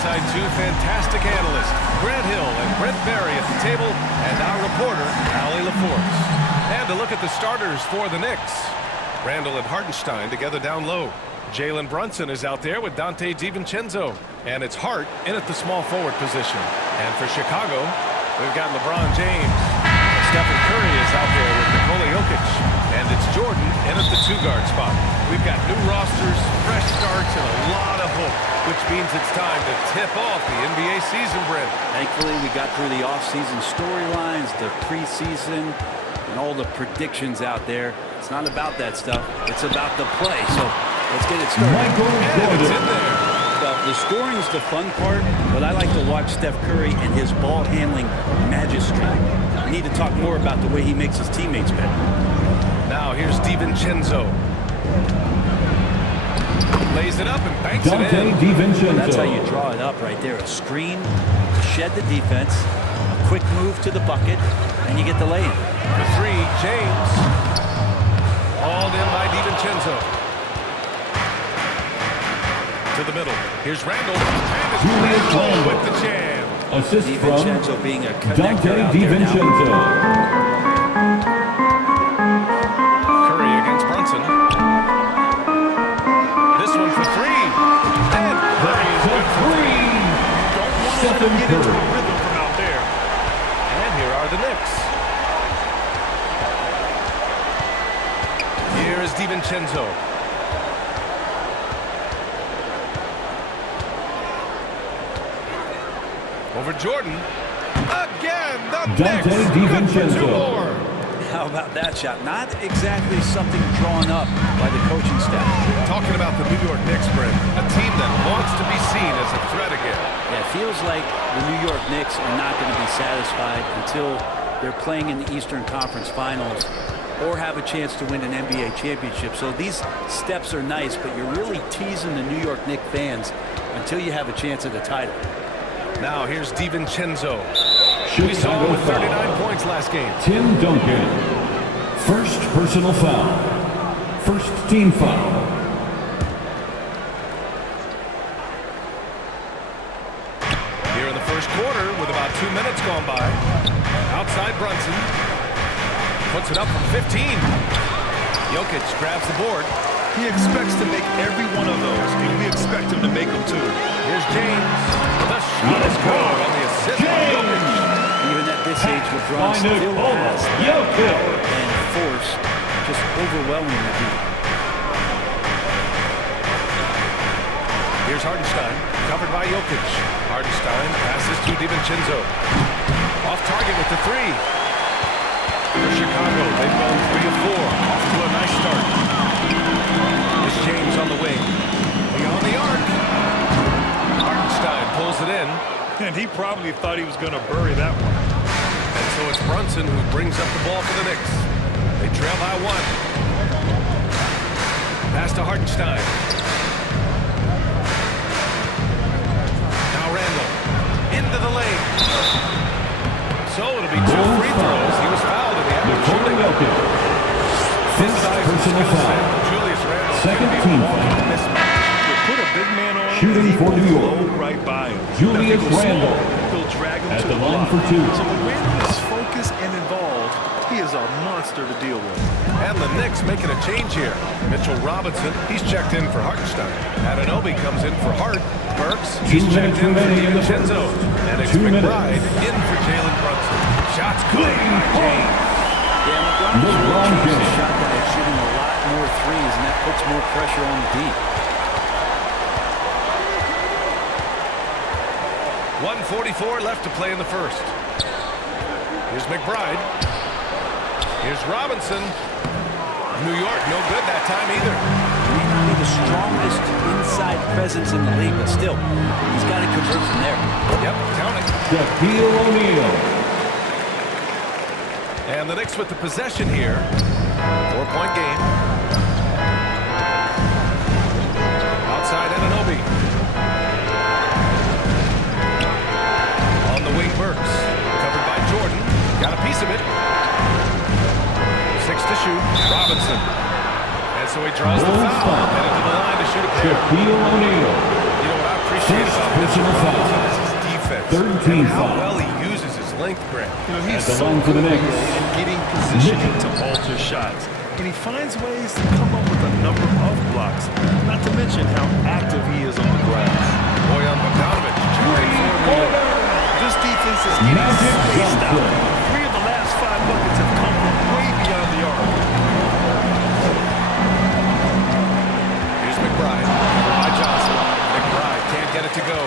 alongside two fantastic analysts, Grant Hill and Brent Barry at the table, and our reporter, Allie LaForce. And a look at the starters for the Knicks. Randall and Hartenstein together down low. Jalen Brunson is out there with Dante DiVincenzo. And it's Hart in at the small forward position. And for Chicago, we've got LeBron James. Stephen Curry is out there with Nikola Jokic. And it's Jordan in at the two-guard spot. We've got new rosters, fresh starts, and a lot of hope, which means it's time to tip off the NBA season, Brent. Thankfully, we got through the off-season storylines, the preseason, and all the predictions out there. It's not about that stuff. It's about the play. So let's get it started. And it's in there. Well, the scoring is the fun part, but I like to watch Steph Curry and his ball handling magistry. We need to talk more about the way he makes his teammates better. Now here's DiVincenzo. Lays it up and banks it in. DiVincenzo. That's how you draw it up right there. A screen to shed the defense, a quick move to the bucket, and you get the lay-in. The three, James. Hauled in by DiVincenzo. To the middle. Here's Randall. And it's Randall with the jam. Assist DiVincenzo from being a connector Dante out there now. DiVincenzo. Curry against Brunson. This one for three. And Curry is good for three. Don't want to let Stephen him get into Curry. a rhythm from out there. And here are the Knicks. Here is DiVincenzo. Over Jordan. Again, the Dante Knicks. DiVincenzo. Good for two more. How about that shot? Not exactly something drawn up by the coaching staff. Talking about the New York Knicks, Brent, a team that wants to be seen as a threat again. Yeah, it feels like the New York Knicks are not going to be satisfied until they're playing in the Eastern Conference Finals or have a chance to win an NBA championship. So these steps are nice, but you're really teasing the New York Knicks fans until you have a chance at a title. Now here's DiVincenzo. We saw him with 39 points last game. Tim Duncan. First personal foul. First team foul. Here in the first quarter with about 2 minutes gone by. Outside Brunson. Puts it up from 15. Jokic grabs the board. He expects to make every one of those, and we expect him to make them too. Here's James. The shot is good on the assist by Jokic. Even at this age, LeBron still has that power and force, just overwhelming the team. Here's Hartenstein, covered by Jokic. Hartenstein passes to DiVincenzo. Off target with the three. For Chicago, they've gone 3 of 4. Off to a nice start. Here's James on the wing. Beyond the arc. Hartenstein pulls it in. And he probably thought he was going to bury that one. And so it's Brunson who brings up the ball for the Knicks. They trail by 1. Pass to Hartenstein. Now Randall. Into the lane. So it'll be 2 free throws. He was fouled in the act of shooting. First personal foul. Julius Randall. Second team foul. You put a big man on him, Shooting he for will New York. blow right by him. Julius Now, if he goes Randall. small, he'll drag him At to the the line block. for 2. So when Randall is focused and involved, he is a monster to deal with. And the Knicks making a change here. Mitchell Robinson, he's checked in for Hartenstein. Anunoby comes in for Hart. Burks, he's 2 checked minutes in for remaining in the DiVincenzo. first. And it's 2 minutes. McBride in for Jalen Brunson. Shots good by James. Yeah, LeBron LeBron James. James' shot guy is shooting a lot more threes, and that puts more pressure on the deep. 1:44 left to play in the first. Here's McBride. Here's Robinson. New York, no good that time either. He may not be the strongest inside presence in the league, but still, he's got to convert from there. Yep, count it. Shaquille O'Neal. And the Knicks with the possession here. 4-point game. Outside Anunoby. On the wing, Burks. Covered by Jordan. Got a piece of it. 6 to shoot. Robinson. And so he draws the foul. Headed to the line to shoot a pair. Shaquille O'Neal. You know what I appreciate about this personal foul. His defense. Third And team how foul. well he uses his length, Grant. You know, he's At the so line for the good Knicks. in getting positioning to alter shots. And he finds ways to come up with a number of blocks, not to mention how active he is on the glass. Boyan Bogdanovic. This defense is getting Magic spaced out. Johnson. 3 of the last 5 buckets have come from way beyond the arc. Here's McBride. By Johnson. McBride can't get it to go.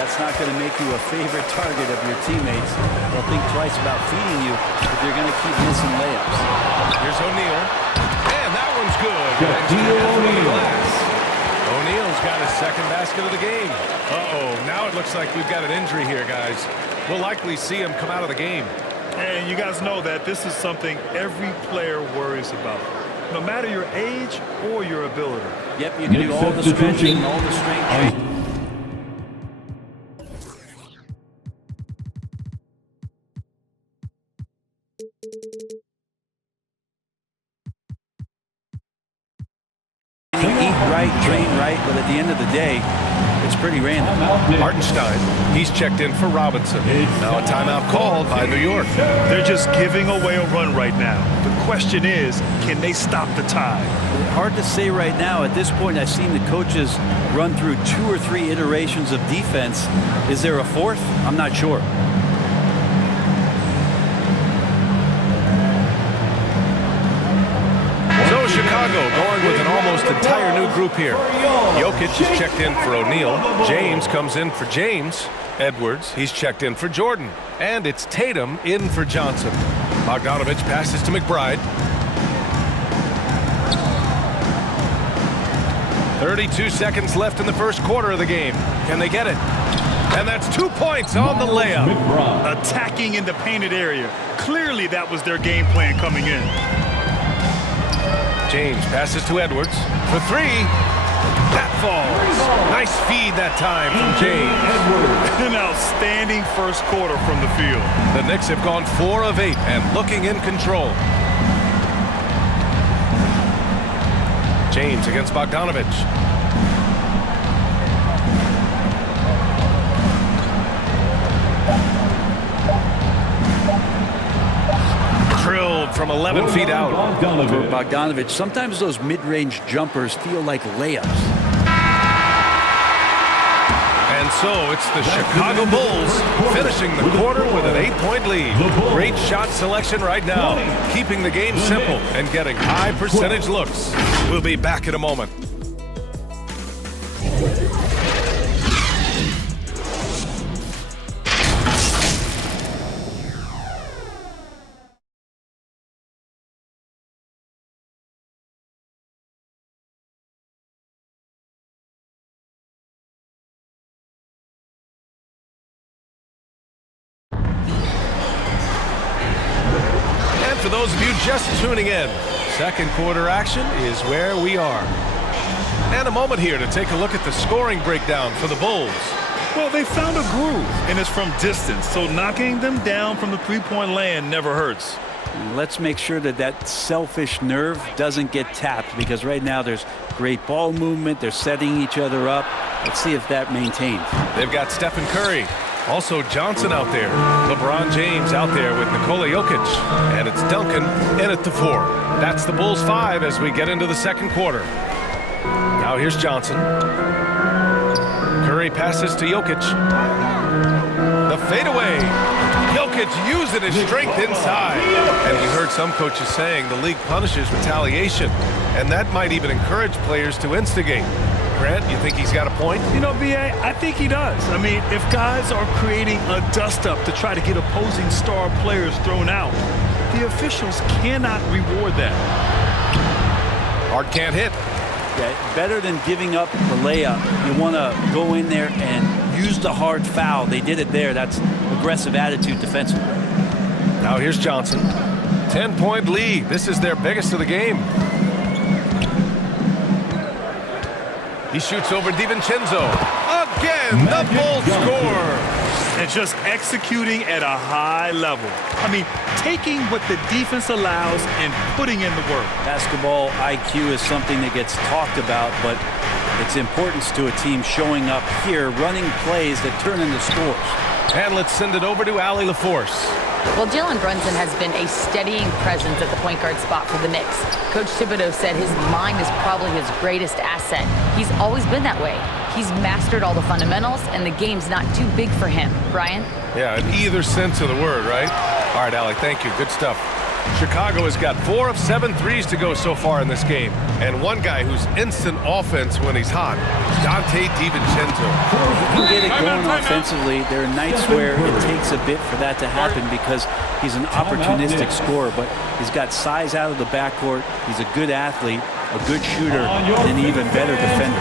That's not going to make you a favorite target of your teammates. They'll think twice about feeding you if you're going to keep missing layups. Here's O'Neal. And that one's good. Shaquille O'Neal. O'Neal's got his second basket of the game. Uh-oh. Now it looks like we've got an injury here, guys. We'll likely see him come out of the game. And you guys know that this is something every player worries about, no matter your age or your ability. Yep, you can do all the stretching, all the strength training. Eat right, train right, but at the end of the day, it's pretty random. Hartenstein, he's checked in for Robinson. Now a timeout called by New York. They're just giving away a run right now. The question is, can they stop the tide? Hard to say right now. At this point, I've seen the coaches run through 2 or 3 iterations of defense. Is there a fourth? I'm not sure. So Chicago going with an almost entire new group here. Jokic is checked in for O'Neal. James comes in for James. Edwards, he's checked in for Jordan. And it's Tatum in for Johnson. Bogdanovic passes to McBride. 32 seconds left in the first quarter of the game. Can they get it? And that's 2 points on the layup. Attacking in the painted area. Clearly that was their game plan coming in. James passes to Edwards for 3. That falls. Nice feed that time from James. An outstanding first quarter from the field. The Knicks have gone 4 of 8 and looking in control. James against Bogdanovic. Drilled from 11 feet out. For Bogdanovic, sometimes those mid-range jumpers feel like layups. And so it's the Chicago Bulls finishing the quarter with an 8-point lead. Great shot selection right now, keeping the game simple and getting high percentage looks. We'll be back in a moment. For those of you just tuning in, second quarter action is where we are. And a moment here to take a look at the scoring breakdown for the Bulls. Well, they found a groove, and it's from distance, so knocking them down from the three-point land never hurts. Let's make sure that that selfish nerve doesn't get tapped, because right now there's great ball movement. They're setting each other up. Let's see if that maintains. They've got Stephen Curry. Also Johnson out there. LeBron James out there with Nikola Jokic. And it's Duncan in at the 4. That's the Bulls 5 as we get into the second quarter. Now here's Johnson. Curry passes to Jokic. The fadeaway. Jokic using his strength inside. And we heard some coaches saying the league punishes retaliation. And that might even encourage players to instigate. Grant, you think he's got a point? You know, B.A., I think he does. I mean, if guys are creating a dust-up to try to get opposing star players thrown out, the officials cannot reward that. Hart can't hit. Yeah, better than giving up the layup, you want to go in there and use the hard foul. They did it there. That's aggressive attitude defensively. Now here's Johnson. 10-point lead. This is their biggest of the game. He shoots over DiVincenzo. Again, the Bulls score. and just executing at a high level. I mean, taking what the defense allows and putting in the work. Basketball IQ is something that gets talked about, but its importance to a team showing up here, running plays that turn into scores. And let's send it over to Allie LaForce. Well, Jalen Brunson has been a steadying presence at the point guard spot for the Knicks. Coach Thibodeau said his mind is probably his greatest asset. He's always been that way. He's mastered all the fundamentals, and the game's not too big for him. Brian? Yeah, in either sense of the word, right? All right, Allie, thank you. Good stuff. Chicago has got 4 of 7 threes to go so far in this game. And one guy who's instant offense when he's hot, Dante DiVincenzo. He can get it going offensively. There are nights where it takes a bit for that to happen because he's an opportunistic scorer, but he's got size out of the backcourt. He's a good athlete, a good shooter, and an even better defender.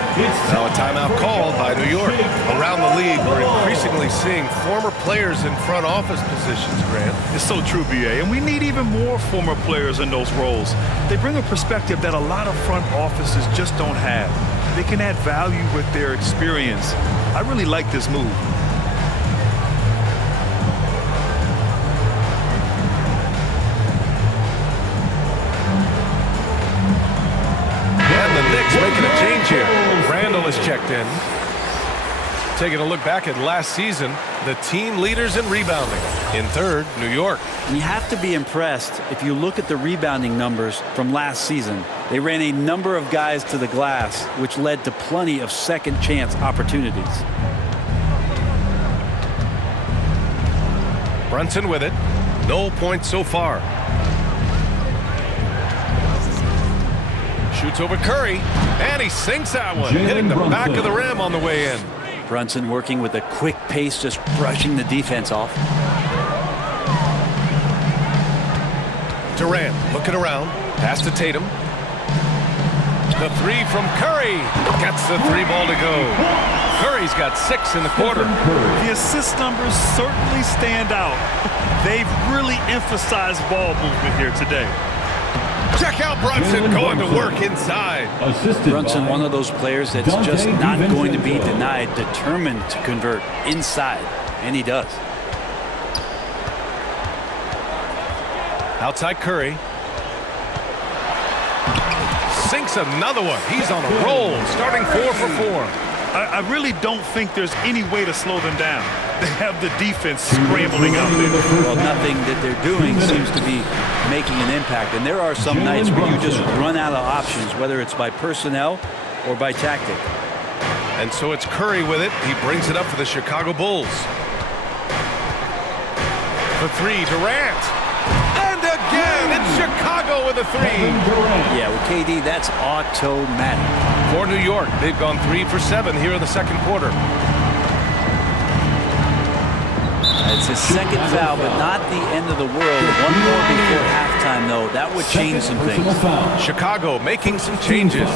Now a timeout called by New York. Around the league, we're increasingly seeing former players in front office positions, Grant. It's so true, B.A., and we need even more former players in those roles. They bring a perspective that a lot of front offices just don't have. They can add value with their experience. I really like this move. And the Knicks making a change here. Randall is checked in. Taking a look back at last season, the team leaders in rebounding. In third, New York. And you have to be impressed if you look at the rebounding numbers from last season. They ran a number of guys to the glass, which led to plenty of second chance opportunities. Brunson with it. No points so far. Shoots over Curry, and he sinks that one, hitting the back of the rim on the way in. Brunson working with a quick pace, just brushing the defense off. Durant looking around, pass to Tatum. The three from Curry, gets the 3-ball to go. Curry's got 6 in the quarter. The assist numbers certainly stand out. They've really emphasized ball movement here today. Check out Brunson going to work inside. Brunson, one of those players that's just not going to be denied, determined to convert inside, and he does. Outside Curry. Sinks another one. He's on a roll, starting 4 for 4. I really don't think there's any way to slow them down. They have the defense scrambling out there. Well, nothing that they're doing seems to be making an impact. And there are some nights where you just run out of options, whether it's by personnel or by tactic. And so it's Curry with it. He brings it up for the Chicago Bulls. The 3, Durant. And again, it's Chicago with a 3. Yeah, with KD, that's automatic. For New York, they've gone 3 for 7 here in the second quarter. It's his second foul, but not the end of the world. One more before halftime, though. That would change some things. Chicago making some changes.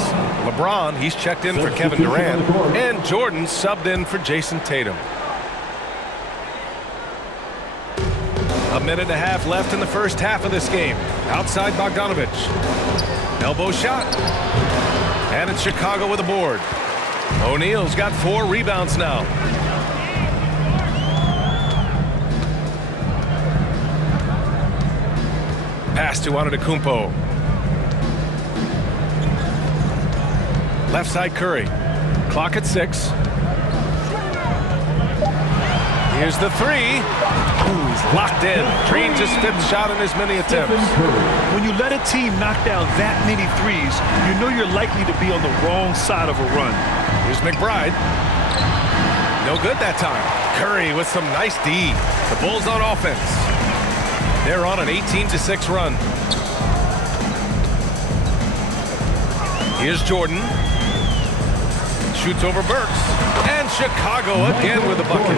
LeBron, he's checked in for Kevin Durant. And Jordan subbed in for Jason Tatum. A minute and a half left in the first half of this game. Outside Bogdanovich. Elbow shot. And it's Chicago with a board. O'Neal's got 4 rebounds now. Pass to Antetokounmpo. Left side Curry. Clock at 6. Here's the 3. Ooh, he's locked in. Drains his 5th shot in as many attempts. When you let a team knock down that many threes, you know you're likely to be on the wrong side of a run. Here's McBride. No good that time. Curry with some nice D. The Bulls on offense. They're on an 18-6 run. Here's Jordan. Shoots over Burks. And Chicago again with a bucket.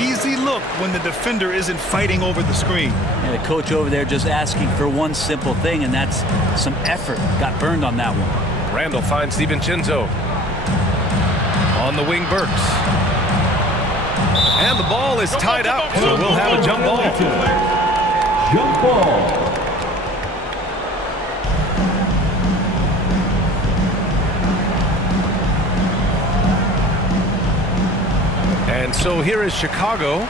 Easy look when the defender isn't fighting over the screen. And the coach over there just asking for one simple thing, and that's some effort. Got burned on that one. Randall finds DiVincenzo. On the wing, Burks. And the ball is tied up, so we'll have a jump ball. Jump ball. And so here is Chicago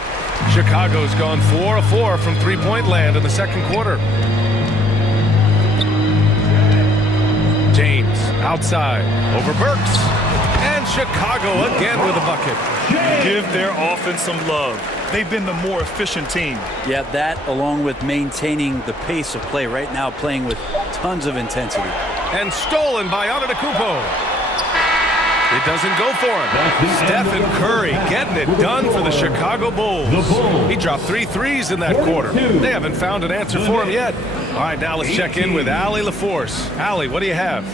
Chicago's gone 4 of 4 from three-point land in the second quarter. James outside over Burks. And Chicago again with a bucket. Give their offense some love. They've been the more efficient team. Yeah, that along with maintaining the pace of play right now, playing with tons of intensity. And stolen by Antetokounmpo. It doesn't go for him. Stephen Curry getting it done for the Chicago Bulls. He dropped 3 threes in that quarter. They haven't found an answer for him yet. All right, now let's check in with Allie LaForce. Allie, what do you have?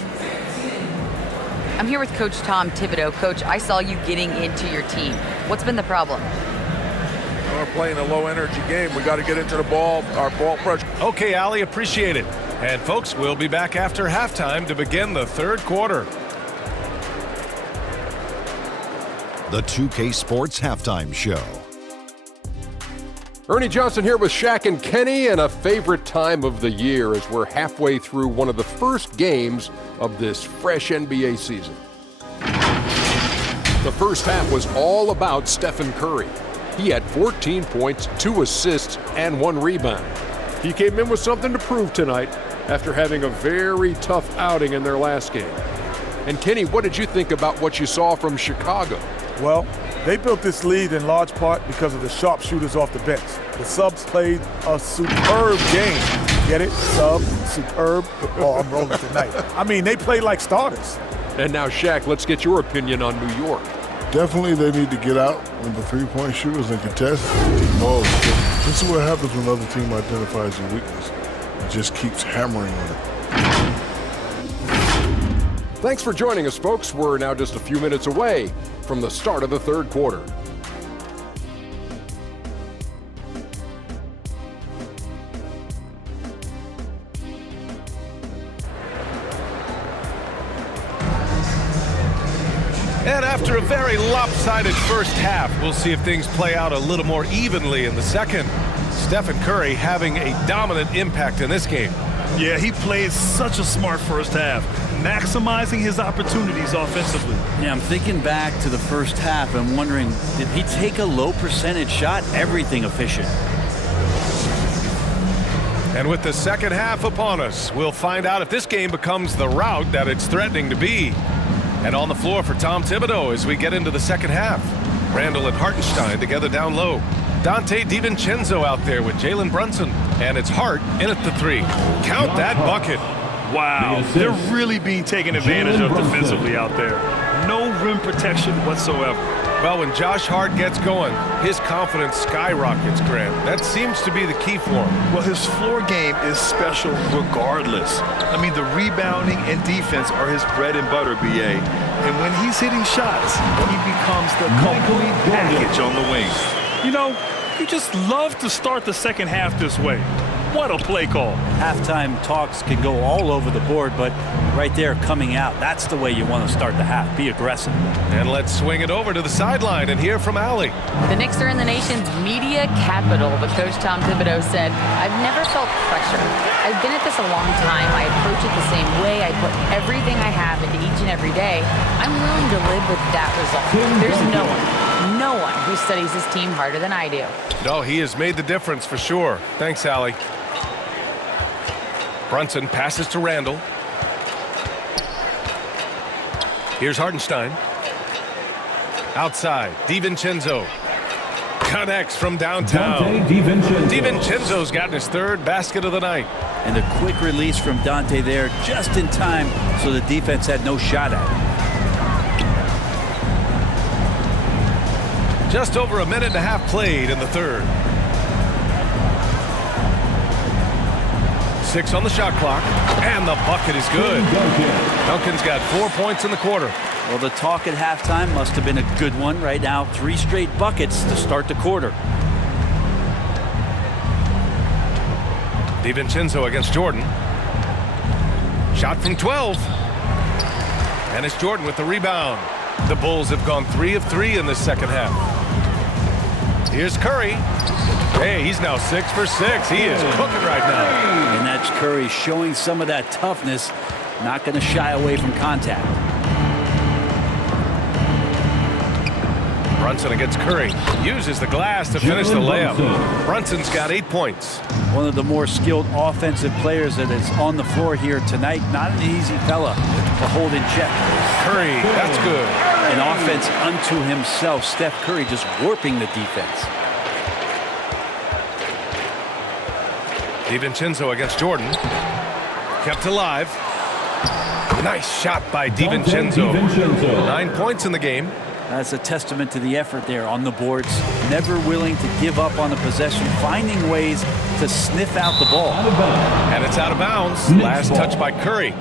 I'm here with Coach Tom Thibodeau. Coach, I saw you getting into your team. What's been the problem? We're playing a low-energy game. We got to get into the ball, our ball pressure. Okay, Allie, appreciate it. And, folks, we'll be back after halftime to begin the third quarter. The 2K Sports Halftime Show. Ernie Johnson here with Shaq and Kenny, and a favorite time of the year as we're halfway through one of the first games of this fresh NBA season. The first half was all about Stephen Curry. He had 14 points, 2 assists, and 1 rebound. He came in with something to prove tonight after having a very tough outing in their last game. And Kenny, what did you think about what you saw from Chicago? Well, they built this lead in large part because of the sharpshooters off the bench. The subs played a superb game. Get it? Sub, superb. Oh, I'm rolling tonight. I mean, they played like starters. And now, Shaq, let's get your opinion on New York. Definitely they need to get out with the three-point shooters and contest. Oh, this is what happens when another team identifies a weakness. It just keeps hammering on it. Thanks for joining us, folks. We're now just a few minutes away from the start of the third quarter. And after a very lopsided first half, we'll see if things play out a little more evenly in the second. Stephen Curry having a dominant impact in this game. Yeah, he played such a smart first half, maximizing his opportunities offensively. Yeah, I'm thinking back to the first half and wondering, did he take a low percentage shot? Everything efficient. And with the second half upon us, we'll find out if this game becomes the rout that it's threatening to be. And on the floor for Tom Thibodeau as we get into the second half. Randall and Hartenstein together down low. Dante DiVincenzo out there with Jalen Brunson. And it's Hart in at the 3. Count that bucket. Wow, they're really being taken advantage of defensively out there. No rim protection whatsoever. Well, when Josh Hart gets going, his confidence skyrockets, Grant. That seems to be the key for him. Well, his floor game is special regardless. I mean, the rebounding and defense are his bread and butter, BA. And when he's hitting shots, he becomes the complete package on the wing. You know, you just love to start the second half this way. What a play call. Halftime talks can go all over the board, but right there coming out, that's the way you want to start the half. Be aggressive. And let's swing it over to the sideline and hear from Allie. The Knicks are in the nation's media capital, but Coach Tom Thibodeau said, I've never felt pressure. I've been at this a long time. I approach it the same way. I put everything I have into each and every day. I'm willing to live with that result. There's no one who studies his team harder than I do. No, he has made the difference for sure. Thanks, Allie. Brunson passes to Randall. Here's Hartenstein. Outside, DiVincenzo. Connects from downtown. DiVincenzo's gotten his third basket of the night. And a quick release from Dante there just in time so the defense had no shot at it. Just over a minute and a half played in the third. 6 on the shot clock, and the bucket is good. Duncan's got 4 points in the quarter. Well, the talk at halftime must have been a good one. Right now, 3 straight buckets to start the quarter. DiVincenzo against Jordan. Shot from 12. And it's Jordan with the rebound. The Bulls have gone 3 of 3 in this second half. Here's Curry. Hey, he's now 6 for 6. He is cooking right now. And that's Curry showing some of that toughness, not going to shy away from contact. Brunson against Curry. Uses the glass to finish the layup. Brunson's got 8 points. One of the more skilled offensive players that is on the floor here tonight. Not an easy fella to hold in check. Curry, that's good. An offense unto himself. Steph Curry just warping the defense. DiVincenzo against Jordan. Kept alive. Nice shot by DiVincenzo. 9 points in the game. That's a testament to the effort there on the boards. Never willing to give up on the possession, finding ways to sniff out the ball. And it's out of bounds. Last touch by Curry.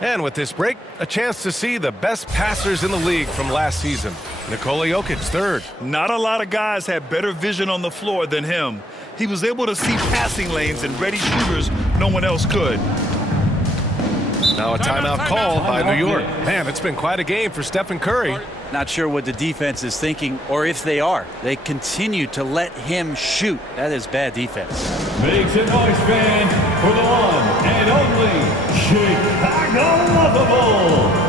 And with this break, a chance to see the best passers in the league from last season. Nikola Jokic, third. Not a lot of guys had better vision on the floor than him. He was able to see passing lanes and ready shooters no one else could. Now a timeout called by New York. Man, it's been quite a game for Stephen Curry. Not sure what the defense is thinking, or if they are. They continue to let him shoot. That is bad defense. Make some noise, fans, for the one and only Chicago Lovable.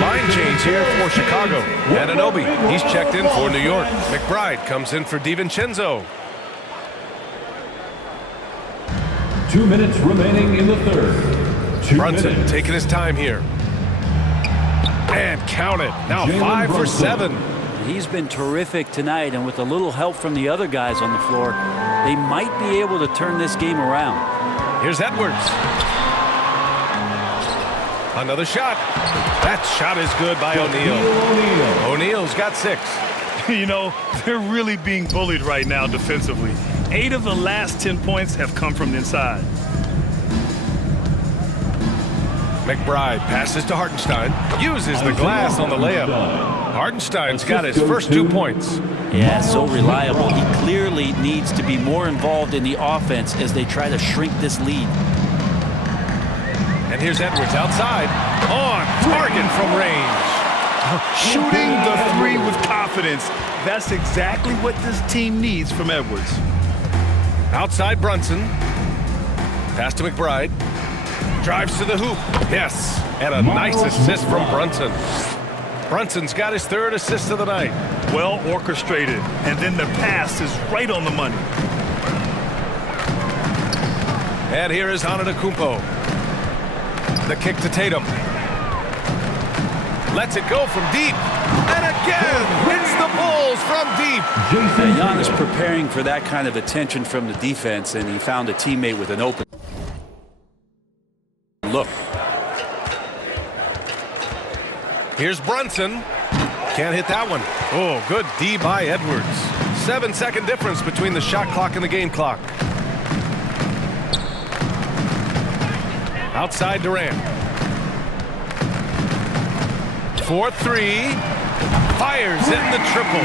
Line change here for Chicago. Anunoby, he's checked in for New York. McBride comes in for DiVincenzo. 2 minutes remaining in the third. Brunson taking his time here. And count it. Now 5 for 7. He's been terrific tonight, and with a little help from the other guys on the floor, they might be able to turn this game around. Here's Edwards. Another shot. That shot is good by O'Neal. O'Neal's got 6. You know, they're really being bullied right now defensively. 8 of the last 10 points have come from inside. McBride passes to Hartenstein. Uses the glass on the layup. Hartenstein's got his first 2 points. Yeah, so reliable. He clearly needs to be more involved in the offense as they try to shrink this lead. And here's Edwards outside. On target from range. Shooting the 3 with confidence. That's exactly what this team needs from Edwards. Outside Brunson. Pass to McBride. Drives to the hoop. Yes. And a nice assist from Brunson. Brunson's got his 3rd assist of the night. Well orchestrated. And then the pass is right on the money. And here is Antetokounmpo. The kick to Tatum. Lets it go from deep. And again, hits the Bulls from deep. Giannis preparing for that kind of attention from the defense, and he found a teammate with an open look. Here's Brunson. Can't hit that one. Oh, good D by Edwards. 7-second difference between the shot clock and the game clock. Outside Durant. 4-3. Fires in the triple.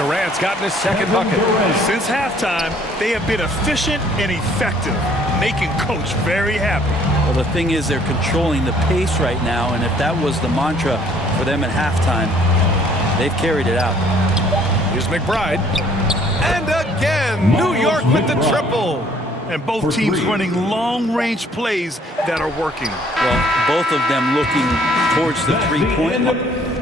Durant's gotten his 2nd bucket. Since halftime, they have been efficient and effective, making Coach very happy. Well, the thing is, they're controlling the pace right now, and if that was the mantra for them at halftime, they've carried it out. Here's McBride. And again, New York with the triple. And both teams running long-range plays that are working. Well, both of them looking towards the three-point line.